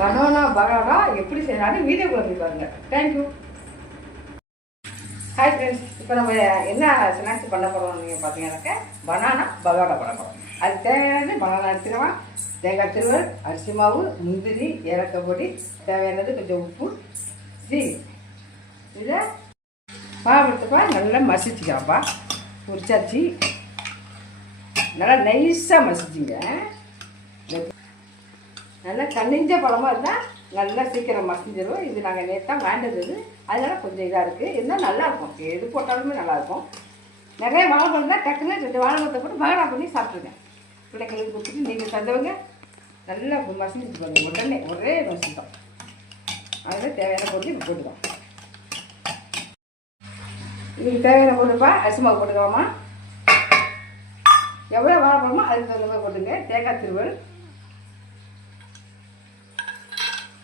Banana parotta எப்படி செய்யறாங்க வீடியோக்குள்ள போய் பாருங்க. தேங்க்யூ. ஹாய் ஃப்ரெண்ட்ஸ், இப்போ நம்ம என்ன ஸ்நாக்ஸ் பண்ண போகிறோம் நீங்கள் பார்த்தீங்கன்னாக்கா பனானா பரோட்டா பண்ண போகிறோம். அதுக்கு தேவையானது பனானா எடுத்துக்கலாம், தேங்காய் திருவல், அரிசி மாவு, முந்திரி, ஏலக்காய் பொடி, தேவையானது கொஞ்சம் உப்பு, இதை பாவத்துப்பா நல்லா மசிச்சுக்கலாம்ப்பா. உரிச்சாச்சு, நல்லா நைஸாக மசிச்சிங்க. நல்லா கனிஞ்ச பழமாக இருந்தால் நல்லா சீக்கிரம் மசிஞ்சிடும். இது நாங்கள் நேற்று தான் வேண்டது, அதனால் கொஞ்சம் இதாக இருக்குது. இருந்தால் நல்லாயிருக்கும், எது போட்டாலுமே நல்லாயிருக்கும். நிறைய வாழைப்பழம் தான் டக்குன்னு 2 வாழைப்பழத்தை போட்டு பகடா பண்ணி சாப்பிட்ருக்கேன். பிள்ளைங்களுக்கு கொடுத்துட்டு நீங்கள் தந்தவங்க நல்லா மசிஞ்சிட்டு பாருங்க. உடனே ஒரே மசிட்டோம். அதில் தேவையான பொருள் இப்போ போட்டுக்கோம். இதுக்கு தேவையான பொருள்ப்பா அரிசி மாவு போட்டுக்கலாமா. எவ்வளோ வாழைப்பழமோ அதுக்கு தகுந்த மாதிரி போட்டுங்க. தேங்காய் திருவல்,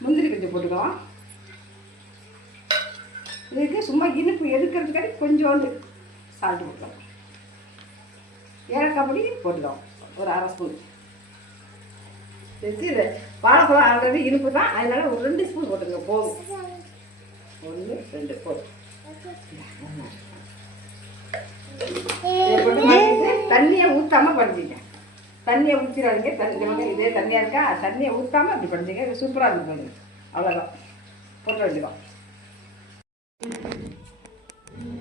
முந்திரி கொஞ்சம் போட்டுக்கலாம். இதுக்கு சும்மா இனிப்பு எடுக்கிறதுக்காக கொஞ்சோண்டு சால்ட்டு போட்டுக்கலாம். ஏலக்காய் பொடி போட்டுக்கலாம் ஒரு 1/2 ஸ்பூன். இது வாழைப்பழம் ஆல்ரெடி இனிப்பு தான், அதனால ஒரு 2 ஸ்பூன் போட்டுங்க போதும். 1 2 போதும். தண்ணியை ஊற்றாமல் படிச்சிங்க. தண்ணியை ஊற்றிடாதீங்க. தண்ணி இதே தண்ணியாக இருக்கா, தண்ணியை ஊற்றாமல் அப்படி படிச்சிங்க. இது சூப்பராக இருக்கும். அவ்வளோதான், போட்டு வச்சுக்கலாம்.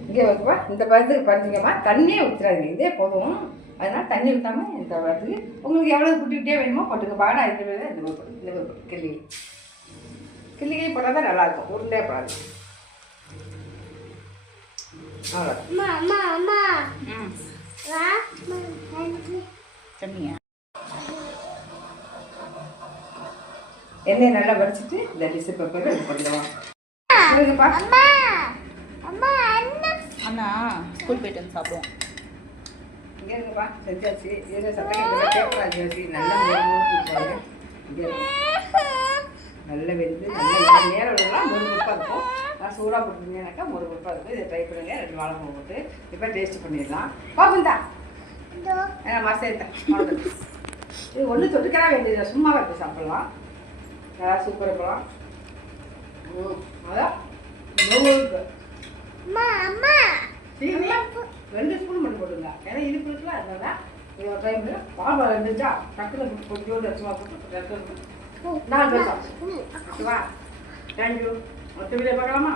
இங்கே வைப்பா இந்த பதத்துக்கு படிச்சிங்கம்மா. தண்ணியை ஊற்றிடாதீங்க, இதே போதும். அதனால் தண்ணி ஊற்றாமல் இந்த பதத்துக்கு உங்களுக்கு எவ்வளோ குட்டிக்கிட்டே வேணுமோ போட்டுங்க. பாடா இந்த கிள்ளி கிள்ளிகை போட்டால் தான் நல்லாயிருக்கும், உருண்டையாக போடாது. அவ்வளோதான். எண்ணெயை நல்லா வடிச்சிட்டு இந்த டிஷ்ஷு பேப்பர் இது பண்ணிடுவோம். அண்ணா ஸ்கூல் போயிட்டு வந்து சாப்பிடுவோம். இங்கே இருக்குப்பா, செஞ்சாச்சு. இதில் சட்டை பேப்பர் ஆச்சு. நல்லா மொறு இங்கே நல்ல வெந்து நல்லா நேரம் மொறுப்பாக இருக்கும். நான் சூடாக போட்டுருந்தேனாக்கா மொறுப்பாக இருக்கும். இதை ட்ரை பண்ணுங்க. 2 வாழைப்பழம் போட்டு இப்போ டேஸ்ட் பண்ணிடலாம். பாப்பந்தா மாசேன் இது ஒன்று தொட்டுக்கா வேண்டியது, சும்மா வைத்து சாப்பிடலாம். நல்லா சூப்பராக போகலாம். அதான் 2 ஸ்பூன் மட்டும் போட்டுங்க. ஏன்னா இனிப்பு இருக்குல்ல, அதனால ஒரு டைம் பாபா இருந்துச்சா டக்குன்னு கொஞ்சோண்டு வச்சுமா போட்டு 4 பேர் சாப்பிடுவா. தேங்க்யூ. மற்ற வீடியோ பார்க்கலாமா?